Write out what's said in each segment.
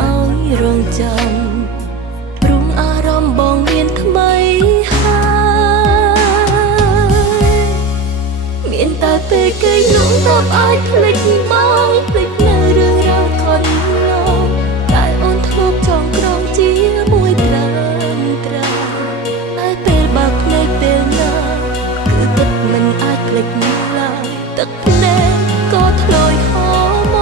ឲ្យរងចាំព្រោះអារម្មណ៍បងមានថ្មីហើយមានតែពេលគេលងតបអាចភ្លេចបងភ្លេចនៅរឿងរ៉ាវកន្លងតែអូនធ្លាប់ចង់ក្រងជាមួយត្រាំត្រាតែពេលបើកភ្នែកពេលណាគឺទឹកមិនអាចភ្លេចឡើយទឹកភ្នែកក៏ធ្លាយហូរម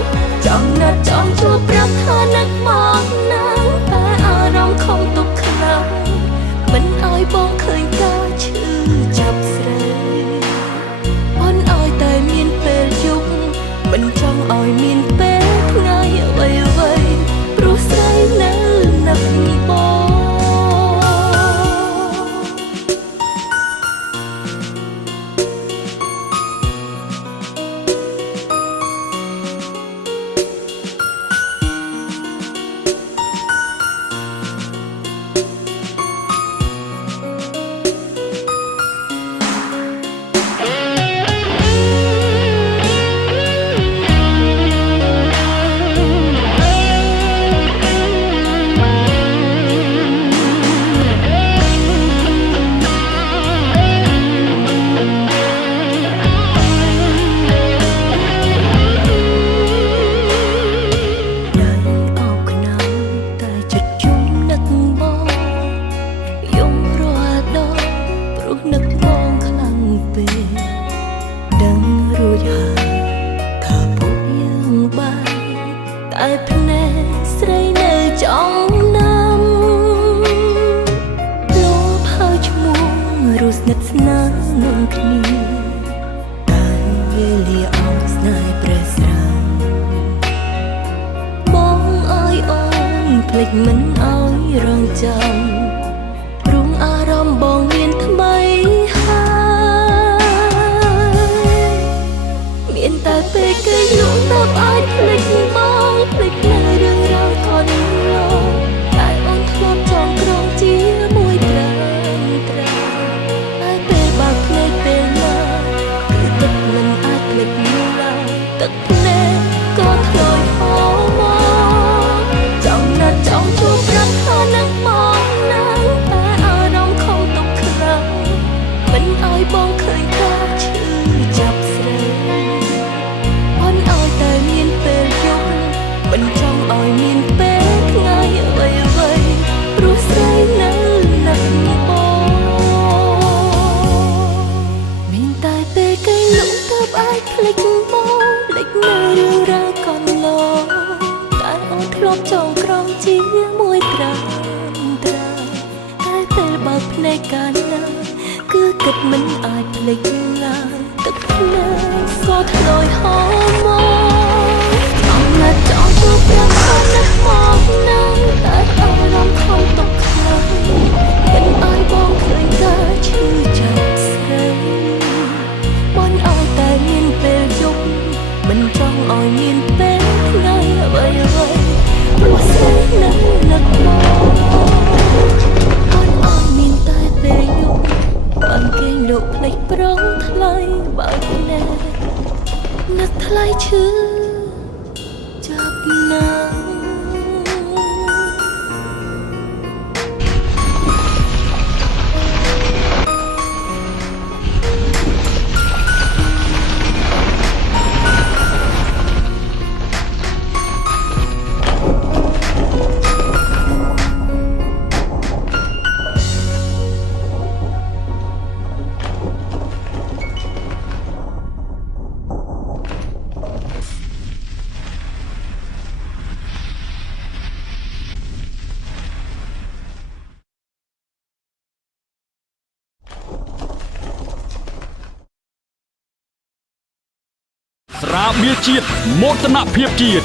កចង់ណាត់ចង់ជួបប្រាប់ថានឹកមកណាស់តែអារម្មណ៍ខំទុកខ្លាំងមិនឲ្យបងឃើញការឈឺចាប់ស្រីអូនឲ្យតែមានពេលយប់មិនចង់ឲ្យមានពេលថ្ងៃអ្វីព្រោះស្រីនៅនឹកបងតែភ្នែកស្រីនៅចង់ណាំលោភហើយឈ្មោះរស់ស្និទ្ធស្នាលនឹងគ្នាតែវេលាអោបស្នេហ៍ប្រេះស្រាំបងអើយអូនភ្លេចមិនអោយរងចាំព្រោះអារម្មណ៍បងមានថ្មីហើយមានតែពេលគេលងតបអាចភ្លេចបងភ្លេចនៅរឿងរ៉ាវកន្លងតែអូនធ្លាប់ចង់ក្រងជាមួយត្រាំត្រាតែពេលបើកភ្នែកពេលណាគឺទឹកមិនអាចភ្លេចឡើយទឹកភ្នែកក៏ធ្លាយហូរមកចង់ណាត់ចង់ជួបប្រាប់ថានឹងមកណាស់តែអារម្មណ៍ខំទុកខ្លាំងមិនឲ្យបងឃើញការឈឺចាប់ស្រីអូនឲ្យតែមានពេលយប់មិនចង់ឲ្យមានពេលថ្ងៃអ្វីព្រោះស្រីនៅនឹកបងមានតែពេលគេលងតបអាចភ្លេចបងភ្លេចនៅរឿងរ៉ាវកន្លងតែអូនធ្លាប់ចង់ក្រងជាមួយត្រាំត្រាតែពេលបើកភ្នែកកាលណាគឺគិតមិនអាចភ្លេចឡើយទឹកភ្នែកក៏ធ្លាយហូរមកណាត់ចង់ជួបប្រាប់ថានឹកមកណាស់តែអារម្មណ៍ខំទុកខ្លាំងមិនឲ្យបងឃើញការឈឺចាប់ស្រីមិនឲ្យតែមានពេលយប់មិនចង់ឲ្យមានពេលថ្ងៃអ្វីព្រោះស្រីនៅនឹកមកអូនឲ្យមានតែពេលយប់បានគេលោកភ្លេចប្រងថ្លៃបើភ្នែកនឹកថ្លៃឈឺចាប់ណាស់ស្រាបៀរជាតិមោទនភាពជាតិ